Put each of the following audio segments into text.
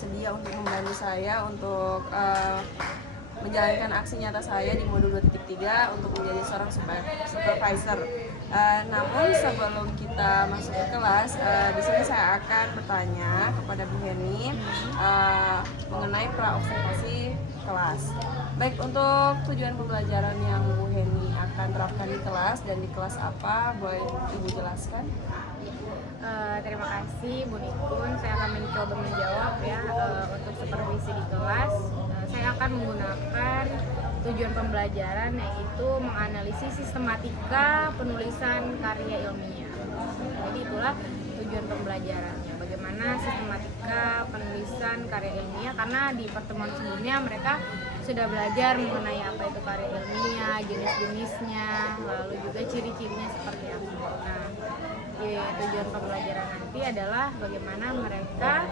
bersedia untuk membantu saya untuk menjalankan aksi nyata saya di modul 2.3 untuk menjadi seorang supervisor. Namun sebelum kita masuk ke kelas, di sini saya akan bertanya kepada Bu Heni mengenai pra-observasi kelas. Baik, untuk tujuan pembelajaran yang Bu Heni akan terapkan di kelas dan di kelas apa, boleh Ibu jelaskan? Terima kasih Bu Nikun, saya akan mencoba menjawab ya. Untuk supervisi di kelas, saya akan menggunakan tujuan pembelajaran yaitu menganalisis sistematika penulisan karya ilmiah. Jadi itulah tujuan pembelajarannya, bagaimana sistematika penulisan karya ilmiah, karena di pertemuan sebelumnya mereka sudah belajar mengenai apa itu karya ilmiah, jenis-jenisnya, lalu juga ciri-cirinya seperti apa. Nah, tujuan pembelajaran nanti adalah bagaimana mereka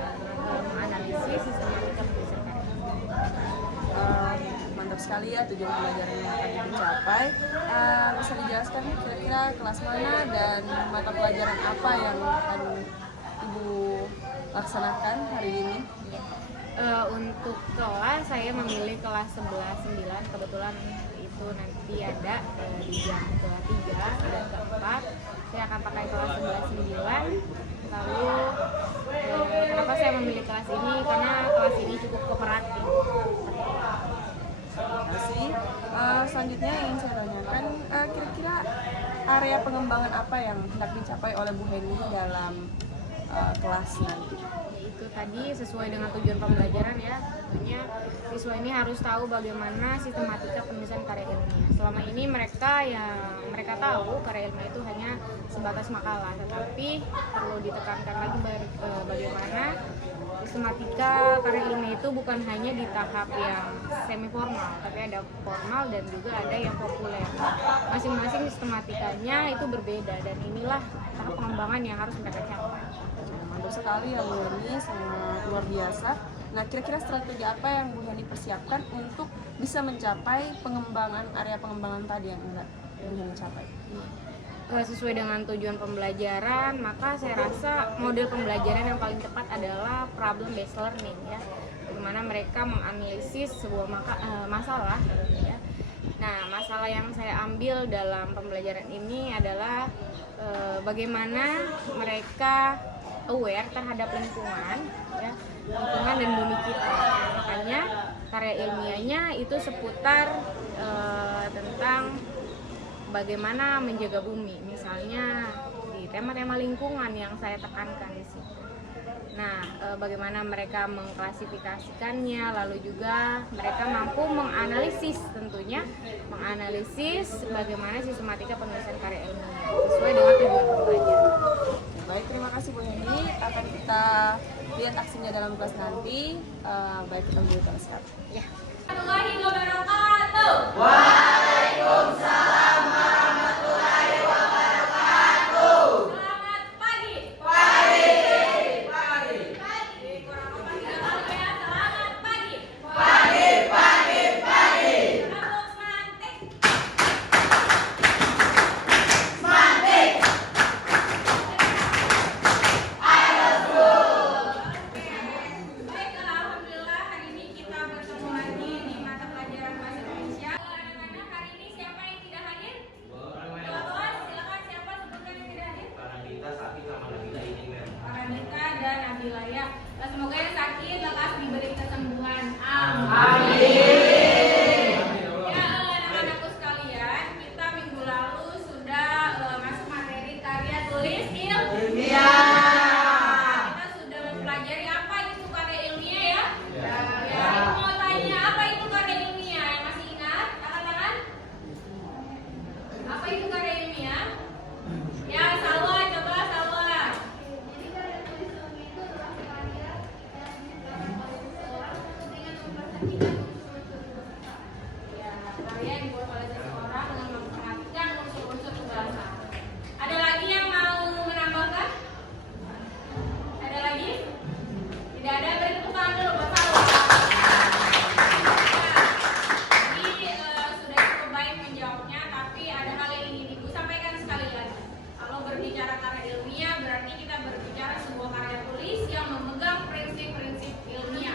menganalisis sistematika penulisan karya ilmiah. Mantap sekali ya tujuan pembelajaran yang akan dicapai. Bisa dijelaskan kira-kira kelas mana dan mata pelajaran apa yang akan Ibu laksanakan hari ini? Untuk kelas saya memilih kelas 11-9, kebetulan itu nanti ada di jam ke-3 dan ke-4. Saya akan pakai kelas 11-9. Lalu kenapa saya memilih kelas ini? Karena kelas ini cukup kooperatif. Terima kasih. Selanjutnya yang saya tanyakan, kira-kira area pengembangan apa yang hendak dicapai oleh Bu Heni dalam kelas nanti? Itu tadi sesuai dengan tujuan pembelajaran ya, tentunya siswa ini harus tahu bagaimana sistematika penulisan karya ilmiah. Selama ini mereka tahu karya ilmiah itu hanya sebatas makalah, tetapi perlu ditekankan lagi bagaimana sistematika karya ilmiah itu bukan hanya di tahap yang semi formal, tapi ada formal dan juga ada yang populer. Masing-masing sistematikanya itu berbeda dan inilah tahap pengembangan yang harus mereka capai. Mantap sekali ya Bu Heni, sangat luar biasa. Nah, kira-kira strategi apa yang Bu Heni persiapkan untuk bisa mencapai area pengembangan tadi yang hendak Bu Heni capai? Sesuai dengan tujuan pembelajaran, maka saya rasa model pembelajaran yang paling tepat adalah problem based learning ya. Bagaimana mereka menganalisis sebuah masalah ya. Nah, masalah yang saya ambil dalam pembelajaran ini adalah bagaimana mereka aware terhadap lingkungan ya, lingkungan dan bumi kita. Makanya karya ilmiahnya itu seputar tentang bagaimana menjaga bumi, misalnya di tema-tema lingkungan yang saya tekankan di situ. Nah, bagaimana mereka mengklasifikasikannya, lalu juga mereka mampu menganalisis, tentunya menganalisis bagaimana sistematika penulisan karya ilmiah sesuai dengan tujuan pembelajaran. Baik, terima kasih Bu Heni. Akan kita lihat aksinya dalam kelas nanti. Baik, kita dulu kelas sekarang. Ya. Warahmatullahi wabarakatuh. Waalaikumsalam warahmatullahi wabarakatuh. Selamat pagi. Pagi. Pagi. Kurang apa tiga kali ya. Selamat pagi. Pagi. Selamat semantik. Semantik. Baiklah, alhamdulillah hari ini kita bertemu lagi di mata pelajaran bahasa Indonesia. Anak-anak, hari ini siapa yang tidak hadir? Silakan siapa sebutkan yang tidak hadir? Paranita dan Nabila ya. Nah, semoga yang sakit lekas diberi kesembuhan. Amin. Ya, anak-anakku sekalian, kita minggu lalu sudah masuk materi karya tulis ilmiah. Kita sudah mempelajari apa itu karya ilmiah ya. Ya, aku mau tanya apa itu karya ilmiah? Yang masih ingat? Angkat tangan. Apa itu karya ilmiah? Ya, Salwa, coba Salwa. Ya, karya yang dibuat oleh seseorang dengan memperhatikan unsur-unsur kebahasaan. Ada lagi yang mau menambahkan? Ada lagi? Tidak ada, beri tepuk tangan dulu buat Salwa. Jadi sudah cukup baik menjawabnya, tapi ada hal yang ingin Ibu sampaikan sekali lagi. Kalau berbicara karya ilmiah, berarti kita berbicara sebuah karya tulis yang memegang prinsip-prinsip ilmiah.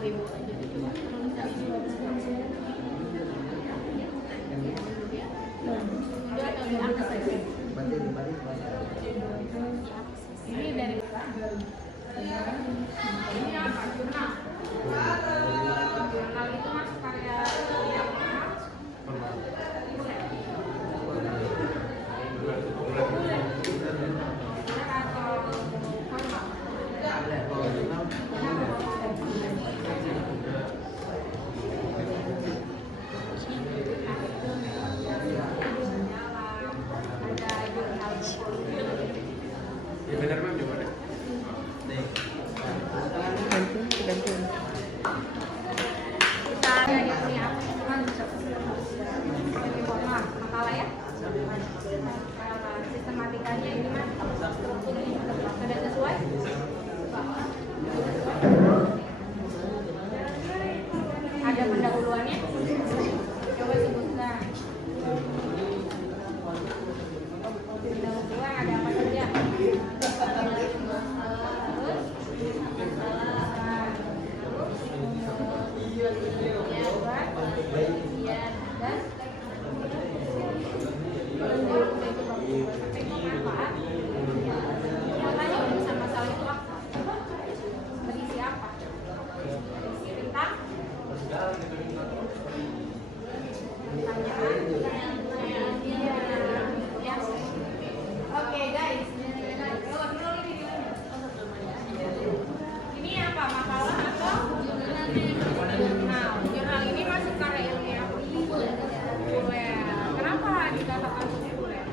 mau ibu aja coba. Ini dari ini apa? Jurnal. Jurnal itu masuk karya ilmiah formal. Kita ada punya formal makalah ya. Sistematikanya ini mas sudah sesuai? Ada pendahuluannya? Coba sebutkan. Pendahuluan ada apa saja? Oke guys, ini apa makalah atau jurnal? Jurnal ini masuk karya ilmiah populer. Kenapa dikatakan populer?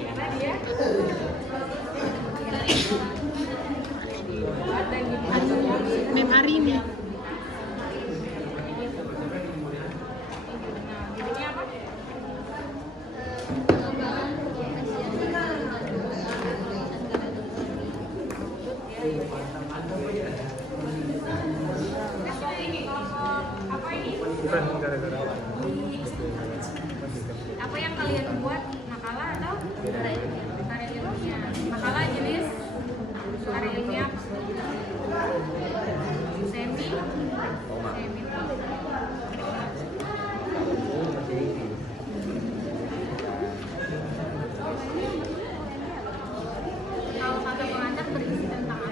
Karena dia dibuat dan dibuat hari ini. Judulnya apa? Apa yang kalian buat? Makalah atau karya ilmiah? Makalah jenis karya ilmiah apa? Semi. Kalau kata pengantar berisi tentang apa?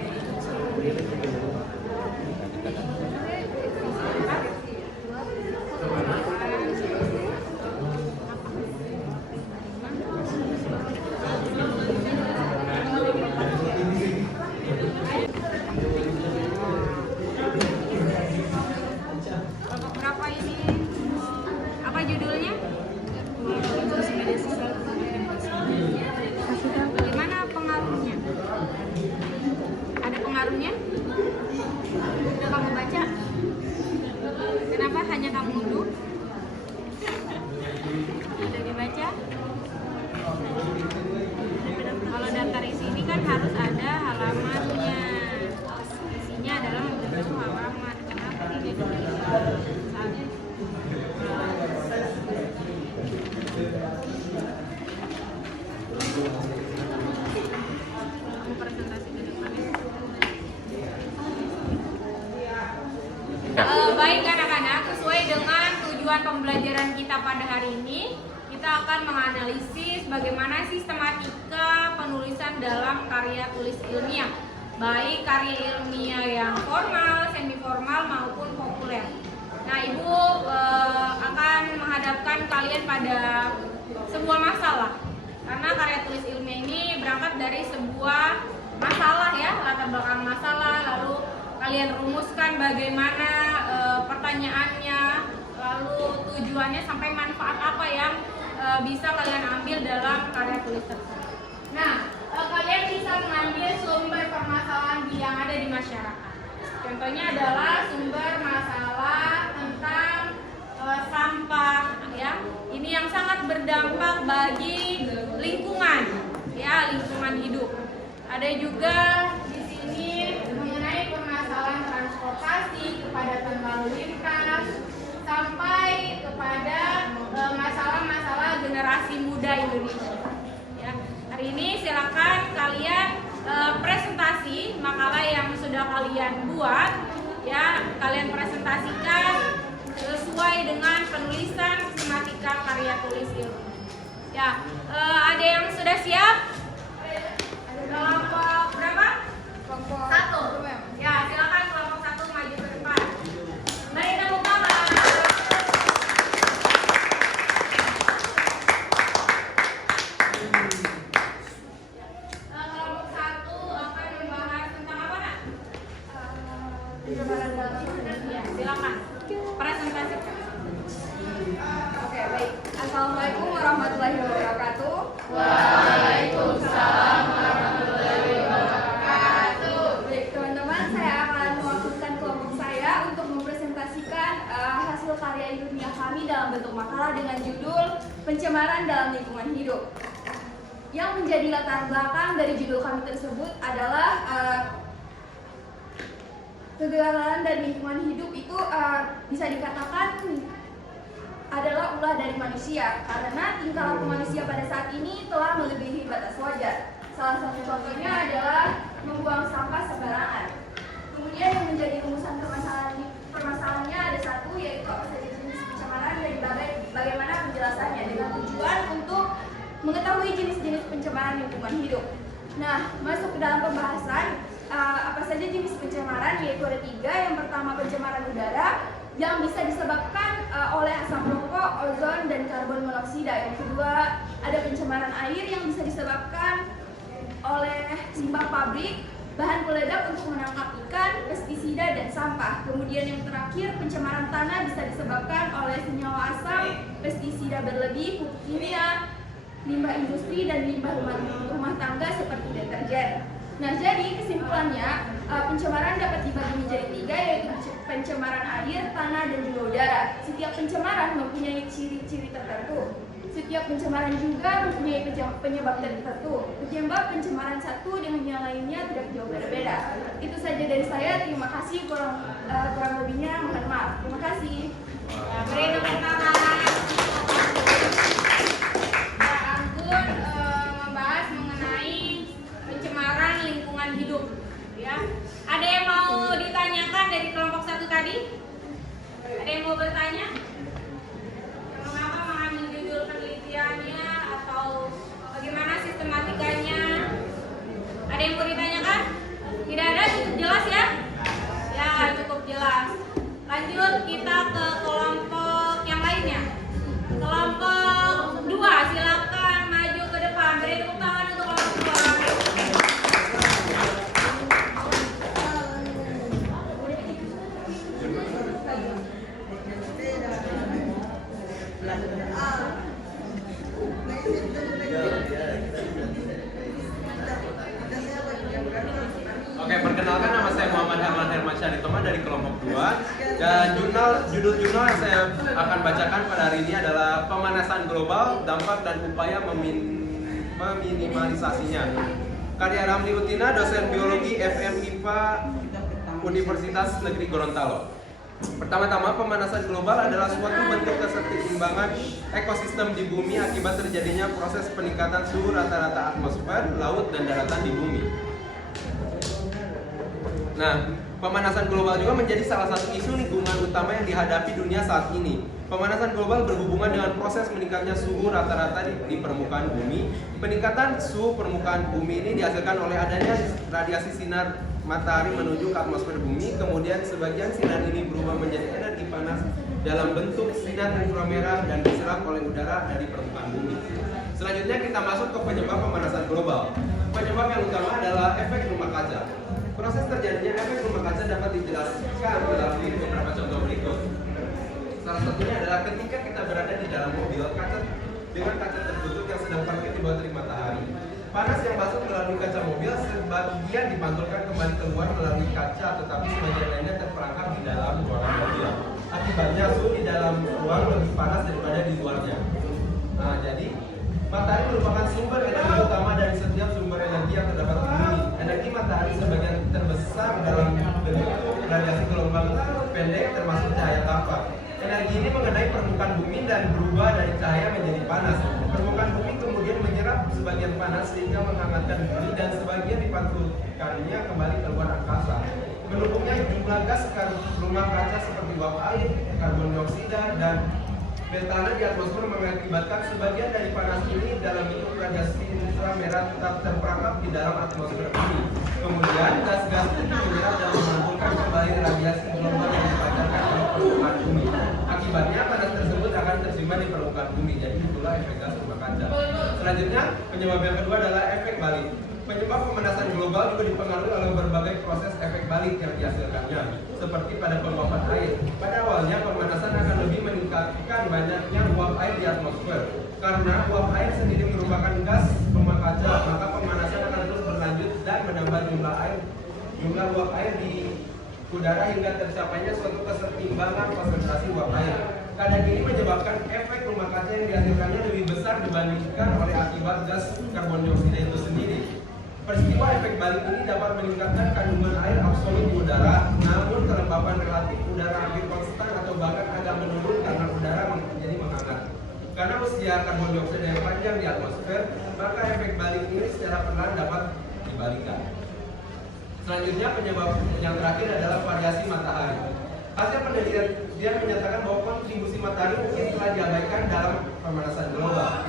Berapa ini? Apa judulnya? Bagaimana pengaruhnya? Ada pengaruhnya? Sudah kamu baca? Kenapa hanya kamu duduk? Sudah dibaca? Kalau daftar isi ini kan harus ada halamannya. Isinya adalah membentuk halaman. Kenapa tidak dibaca? Baik anak-anak, sesuai dengan tujuan pembelajaran kita pada hari ini, kita akan menganalisis bagaimana sistematika penulisan dalam karya tulis ilmiah, baik karya ilmiah yang formal, semi formal maupun populer. Nah, Ibu akan menghadapkan kalian pada sebuah masalah, karena karya tulis ilmiah ini berangkat dari sebuah masalah ya, latar belakang masalah, lalu kalian rumuskan bagaimana pertanyaannya, lalu tujuannya sampai manfaat apa yang bisa kalian ambil dalam karya tulis tersebut. Nah, kalian bisa mengambil sumber permasalahan yang ada di masyarakat. Contohnya adalah sumber masalah tentang sampah, ya. Ini yang sangat berdampak bagi lingkungan, ya, lingkungan hidup. Ada juga di sini mengenai permasalahan transportasi, kepadatan lalu lintas, sampai kepada masalah-masalah generasi muda Indonesia. Ya, hari ini kalian buat, ya kalian presentasikan sesuai dengan penulisan sistematika karya tulis ilmu. Ya, ada yang sudah siap? Kelompok berapa? Kelompok 1. Ya, silakan kelompok 1 maju ke depan. Mari kita buka kelompok 1 akan membahas tentang apa, Nak? Ya, silakan. Presentasikan. Oke, baik. Assalamualaikum warahmatullahi wabarakatuh. Waalaikumsalam warahmatullahi wabarakatuh. Baik, teman-teman, saya akan mewakilkan kelompok saya untuk mempresentasikan hasil karya ilmiah kami dalam bentuk makalah dengan judul Pencemaran dalam Lingkungan Hidup. Yang menjadi latar belakang dari judul kami tersebut adalah kegagalan dari lingkungan hidup itu bisa dikatakan adalah ulah dari manusia, karena tingkah laku manusia pada saat ini telah melebihi batas wajar. Salah satu contohnya adalah membuang sampah sembarangan. Kemudian yang menjadi rumusan permasalahannya ada satu, yaitu apa saja jenis pencemaran dan bagaimana penjelasannya, dengan tujuan untuk mengetahui jenis-jenis pencemaran lingkungan hidup. Nah, masuk ke dalam pembahasan apa saja jenis pencemaran, yaitu ada 3. Yang pertama, pencemaran udara yang bisa disebabkan oleh asam rokok, ozon, dan karbon monoksida. Yang kedua, ada pencemaran air yang bisa disebabkan oleh limbah pabrik, bahan peledak untuk menangkap ikan, pestisida, dan sampah. Kemudian yang terakhir, pencemaran tanah bisa disebabkan oleh senyawa asam, pestisida berlebih, pupuk kimia, limbah industri, dan limbah rumah tangga seperti deterjen. Nah, jadi kesimpulannya, pencemaran dapat dibagi menjadi 3, yaitu pencemaran air, tanah, dan juga udara. Setiap pencemaran mempunyai ciri-ciri tertentu. Setiap pencemaran juga mempunyai penyebab tertentu. Penyebab pencemaran satu dengan yang lainnya tidak jauh berbeda. Itu saja dari saya. Terima kasih. Kurang lebihnya mohon maaf. Terima kasih. Ya, beri tepuk tangan. Pak Anggun membahas mengenai pencemaran lingkungan hidup. Ya, ada yang mau ditanyakan dari kelompok 1 tadi? Ada yang mau bertanya? Mengapa mengambil judul penelitiannya atau bagaimana sistematikanya? Ada yang mau ditanyakan? Tidak ada, cukup jelas ya? Ya, cukup jelas. Lanjut kita ke kelompok yang lainnya. Kelompok 2, silakan maju ke depan. Beri tepuk tangan untuk kelompok 2. Oke, perkenalkan, nama saya Muhammad Herman Hermansyah Ditoma dari kelompok 2. Dan judul jurnal yang saya akan bacakan pada hari ini adalah Pemanasan Global, Dampak dan Upaya Meminimalisasinya. Karya Ramli Utina, dosen biologi FM IPA Universitas Negeri Gorontalo. Pertama-tama, pemanasan global adalah suatu bentuk keseimbangan ekosistem di bumi akibat terjadinya proses peningkatan suhu rata-rata atmosfer, laut, dan daratan di bumi. Nah, pemanasan global juga menjadi salah satu isu lingkungan utama yang dihadapi dunia saat ini. Pemanasan global berhubungan dengan proses meningkatnya suhu rata-rata di permukaan bumi. Peningkatan suhu permukaan bumi ini dihasilkan oleh adanya radiasi sinar matahari menuju ke atmosfer bumi, kemudian sebagian sinar ini berubah menjadi energi panas dalam bentuk sinar inframerah dan diserap oleh udara dari permukaan bumi. Selanjutnya kita masuk ke penyebab pemanasan global. Penyebab yang utama adalah efek rumah kaca. Proses terjadinya efek rumah kaca dapat dijelaskan melalui beberapa contoh berikut. Salah satunya adalah ketika kita berada di dalam mobil dengan kaca tertutup yang sedang parkir di bawah terik matahari. Panas yang masuk melalui kaca mobil sebagian dipantulkan kembali keluar melalui kaca, tetapi sebagian lainnya terperangkap di dalam ruangan mobil. Akibatnya suhu di dalam ruang lebih panas daripada di luarnya. Nah, jadi matahari merupakan sumber energi utama dari setiap sumber energi yang terdapat di bumi. Energi matahari sebagian terbesar dalam bentuk radiasi gelombang pendek termasuk cahaya tampak. Energi ini mengenai permukaan bumi dan berubah dari cahaya menjadi panas. Permukaan bumi kemudian menyerap sebagian panas sehingga menghangatkan bumi dan sebagian dipantulkannya kembali ke luar angkasa. Menumpuknya jumlah gas rumah kaca seperti uap air, karbon dioksida, dan metana di atmosfer mengakibatkan sebagian dari panas ini dalam bentuk radiasi inframerah tetap terperangkap di dalam atmosfer ini. Kemudian gas-gas itu menyerap dan memantulkan kembali radiasi global yang dipancarkan di permukaan bumi. Akibatnya panas tersebut akan tersimpan di permukaan bumi. Jadi itulah efek gas rumah kaca. Selanjutnya, penyebab yang kedua adalah efek balik. Penyebab pemanasan global juga dipengaruhi oleh berbagai proses efek balik yang dihasilkannya, seperti pada penguapan air. Pada awalnya, pemanasan akan lebih meningkatkan banyaknya uap air di atmosfer. Karena uap air sendiri merupakan gas rumah kaca, maka pemanasan akan terus berlanjut dan menambah jumlah uap air di udara hingga tercapainya suatu kesetimbangan konsentrasi uap air. Keadaan ini menyebabkan efek rumah kaca yang dihasilkannya lebih besar dibandingkan oleh akibat gas karbon dioksida itu sendiri. Peristiwa efek balik ini dapat meningkatkan kandungan air absolut di udara, namun kelembapan relatif udara hampir konstan atau bahkan agak menurun karena udara menjadi menghangat. Karena usia karbon dioksida yang panjang di atmosfer, maka efek balik ini secara perlahan dapat dibalikkan. Selanjutnya, penyebab yang terakhir adalah variasi matahari. Hasil penelitian dia menyatakan bahwa kontribusi matahari mungkin telah diabaikan dalam pemanasan global.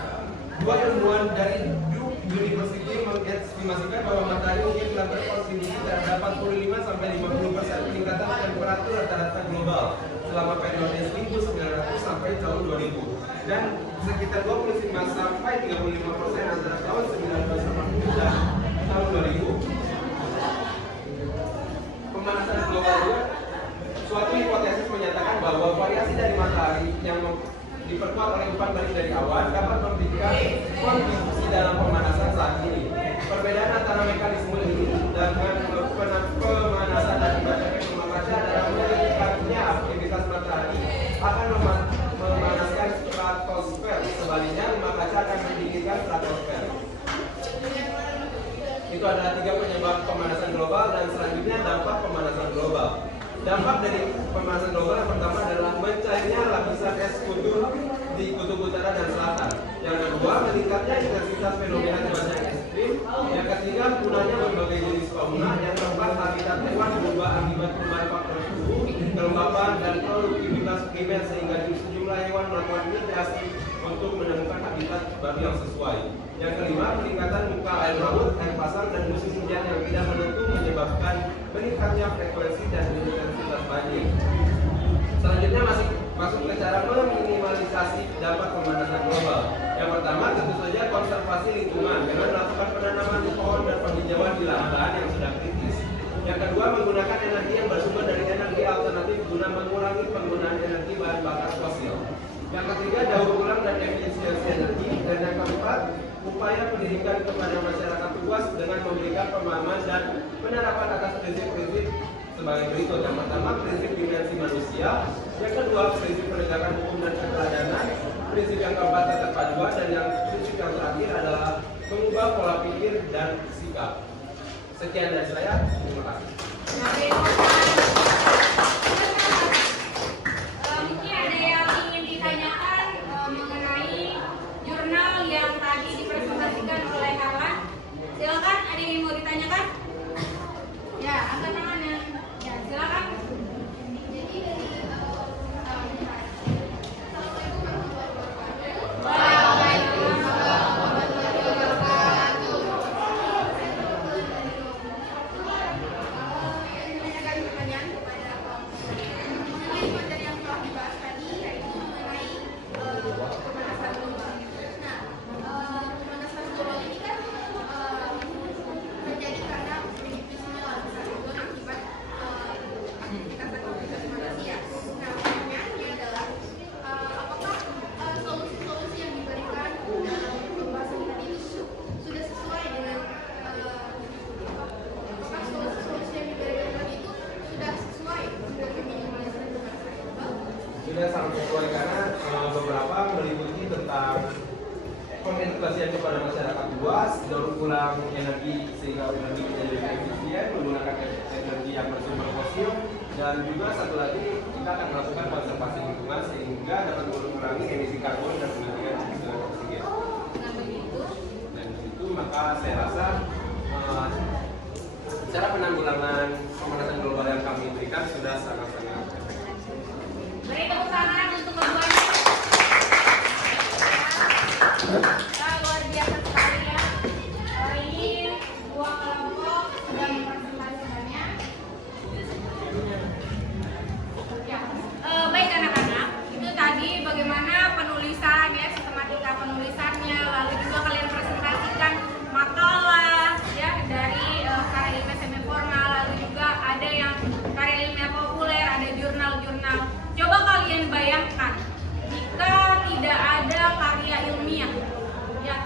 Dua ilmuwan dari Duke University mengestimasikan bahwa matahari mungkin telah berkontribusi terhadap 45-50% peningkatan temperatur rata-rata global selama periode 1900 sampai tahun 2000 dan sekitar 25-35% antara tahun 1980 dan tahun 2000. Pemanasan global juga suatu hipotesis menyatakan bahwa variasi dari matahari yang diperkuat oleh umpan balik dari awan dapat memberikan kontribusi dalam pemanasan saat ini. Perbedaan antara mekanisme ini dengan pemanasan akibat efek rumah kaca adalah meningkatnya aktivitas matahari akan memanaskan stratosfer, sebaliknya rumah kaca akan mendinginkan stratosfer. Itu adalah 3 penyebab pemanasan global, dan selanjutnya dampak pemanasan global. Dampak dari pemanasan global yang pertama adalah mencairnya lapisan es kutub di kutub utara dan selatan. Yang kedua, meningkatnya intensitas fenomena cuaca ekstrim. Yang ketiga, punahnya berbagai jenis fauna. Yang keempat, habitat hewan berubah akibat perubahan faktor suhu, kelembapan, dan produktivitas primer sehingga sejumlah hewan melakukan migrasi untuk menemukan habitat baru yang sesuai. Yang kelima, peningkatan muka air laut, air pasang, dan musim hujan yang tidak menentu menyebabkan meningkatnya frekuensi dan intensitas banjir. Selanjutnya masuk ke cara meminimalisasi dampak pemanasan global. Yang pertama, tentu saja konservasi lingkungan dengan melakukan penanaman pohon dan penghijauan di lahan-lahan yang sudah kritis. Yang kedua, menggunakan energi yang bersumber dari energi alternatif guna mengurangi penggunaan energi bahan bakar fosil. Yang ketiga, daur ulang dan efisiensi energi. Dan yang keempat, upaya pendidikan kepada masyarakat luas dengan memberikan pemahaman dan penerapan atas prinsip-prinsip sebagai berikut. Yang pertama, prinsip dimensi manusia. Yang kedua, prinsip penegakan hukum dan keteladanan. Prinsip yang keempat, keterpaduan. Dan yang prinsip yang terakhir adalah mengubah pola pikir dan sikap. Sekian dari saya. Terima kasih. Mungkin ada yang ingin ditanyakan mengenai jurnal yang tadi dipresentasikan oleh Harlan. Silakan, ada yang mau ditanyakan? Ya, angkat tangannya. Ya, silakan. Jadi dari sudah sangat sesuai karena beberapa meliputi tentang pengedukasian kepada masyarakat luas, daur ulang energi sehingga energi menjadi lebih efisien, menggunakan energi yang bersumber fosil, dan juga satu lagi kita akan melakukan konservasi lingkungan sehingga dapat mengurangi emisi karbon dan penggantian oksigen. Dan itu maka saya rasa cara penanggulangan pemanasan global yang luar biasa sekali ya. Hari ini dua kelompok sudah mempresentasikannya. Ya, baik anak-anak, itu tadi bagaimana penulisan ya, sistematika penulisannya, lalu juga kalian presentasikan makalah ya dari karya ilmiah semi formal, lalu juga ada yang karya ilmiah populer, ada jurnal-jurnal. Coba kalian bayangkan jika tidak ada karya ilmiah, ya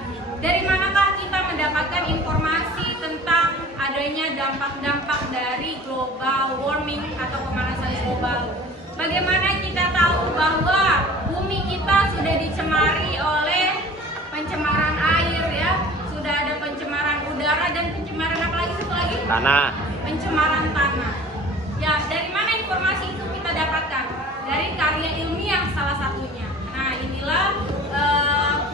dari manakah kita mendapatkan informasi tentang adanya dampak-dampak dari global warming atau pemanasan global? Bagaimana kita tahu bahwa bumi kita sudah dicemari oleh pencemaran air ya, sudah ada pencemaran udara dan pencemaran apa lagi satu lagi? Tanah. Pencemaran tanah. Ya, dari mana informasi itu kita dapatkan? Dari karya ilmiah salah satunya. Nah, inilah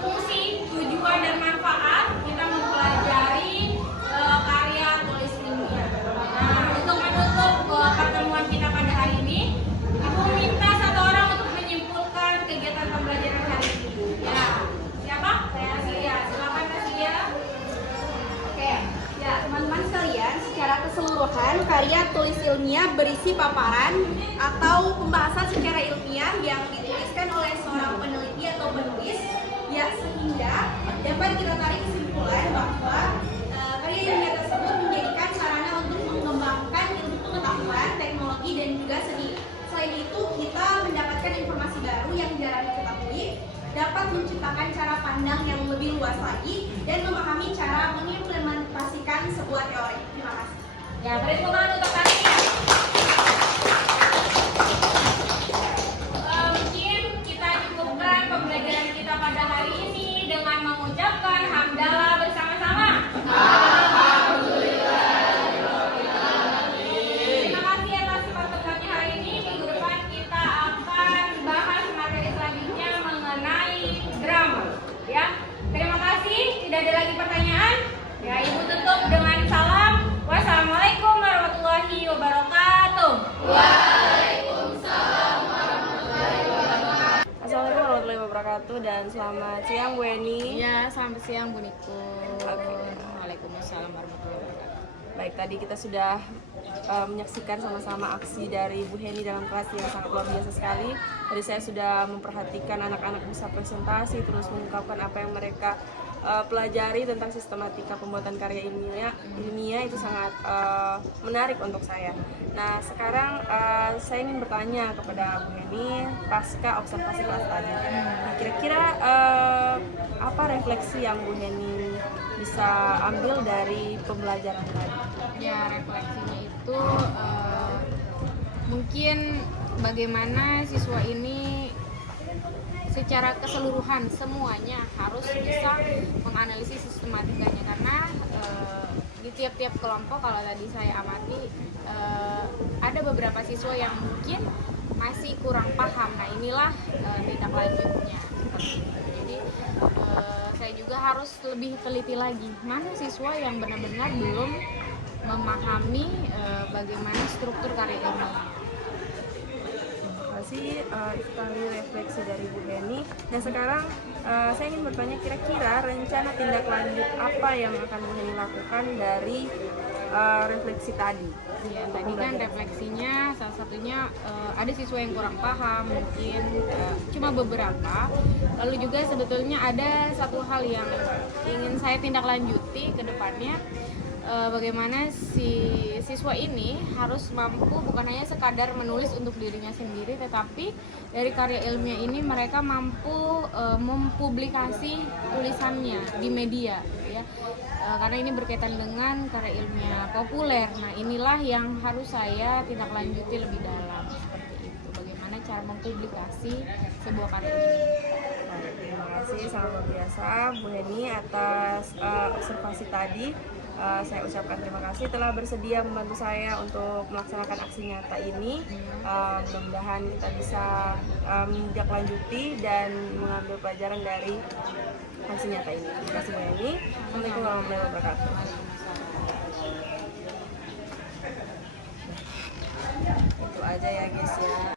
fungsi, tujuan dan manfaat kita mempelajari karya tulis ilmiah. Nah, untuk menutup pertemuan kita pada hari ini, Ibu minta satu orang untuk menyimpulkan kegiatan pembelajaran hari ini. Ya, siapa? Saya Asia. Silakan Asia. Oke, ya teman-teman sekalian, secara keseluruhan karya tulis ilmiah berisi paparan atau pembahasan secara ilmiah yang dituliskan oleh seorang peneliti atau penulis, ya sehingga dapat kita tarik kesimpulan bahwa karya ilmiah tersebut menjadikan sarana untuk mengembangkan ilmu pengetahuan, teknologi dan juga seni. Selain itu, kita mendapatkan informasi baru yang jarang diketahui, dapat menciptakan cara pandang yang lebih luas lagi, dan memahami cara mengimplementasikan sebuah teori. Terima kasih. Ya, beri tepuk tangan untuk kalian. Mungkin kita cukupkan pembelajaran kita pada hari ini dengan mengucapkan hamdalah bersama-sama. Terima kasih atas pertemuannya hari ini. Minggu depan kita akan bahas materi selanjutnya mengenai drama. Ya, terima kasih. Tidak ada lagi pertanyaan. Ya, Ibu tutup dengan salam. Wassalamualaikum warahmatullahi wabarakatuh. Assalamualaikum warahmatullahi wabarakatuh dan selamat siang Bu Eni. Ya, selamat siang Bu Niko. Oke. Waalaikumsalam warahmatullahi wabarakatuh. Baik, tadi kita sudah menyaksikan sama-sama aksi dari Bu Heni dalam kelas yang sangat luar biasa sekali. Tadi saya sudah memperhatikan anak-anak bisa presentasi, terus mengungkapkan apa yang mereka pelajari tentang sistematika pembuatan karya ilmiah itu sangat menarik untuk saya. Nah, sekarang saya ingin bertanya kepada Bu Heni pasca observasi kelas tadi. Nah, kira-kira apa refleksi yang Bu Heni bisa ambil dari pembelajaran tadi? Ya, refleksinya itu mungkin bagaimana siswa ini secara keseluruhan semuanya harus bisa menganalisis sistematikanya, karena di tiap-tiap kelompok kalau tadi saya amati ada beberapa siswa yang mungkin masih kurang paham. Nah, inilah tindak lanjutnya seperti itu. Jadi saya juga harus lebih teliti lagi mana siswa yang benar-benar belum memahami bagaimana struktur karya ilmiah. Itu tadi refleksi dari Bu Heni. Nah, sekarang saya ingin bertanya, kira-kira rencana tindak lanjut apa yang akan Bu Heni lakukan dari refleksi tadi? Ya, tadi kan refleksinya salah satunya ada siswa yang kurang paham, mungkin cuma beberapa. Lalu juga sebetulnya ada satu hal yang ingin saya tindak lanjuti ke depannya. Bagaimana si siswa ini harus mampu bukan hanya sekadar menulis untuk dirinya sendiri, tetapi dari karya ilmiah ini mereka mampu mempublikasi tulisannya di media, ya. Karena ini berkaitan dengan karya ilmiah populer. Nah, inilah yang harus saya tindak lanjuti lebih dalam, seperti itu. Bagaimana cara mempublikasi sebuah karya ilmiah. Terima kasih, sangat luar biasa Bu Heni atas observasi tadi. Saya ucapkan terima kasih telah bersedia membantu saya untuk melaksanakan aksi nyata ini. Mudah-mudahan kita bisa menindaklanjuti dan mengambil pelajaran dari aksi nyata ini. Terima kasih Bu Heni. Assalamualaikum warahmatullahi wabarakatuh.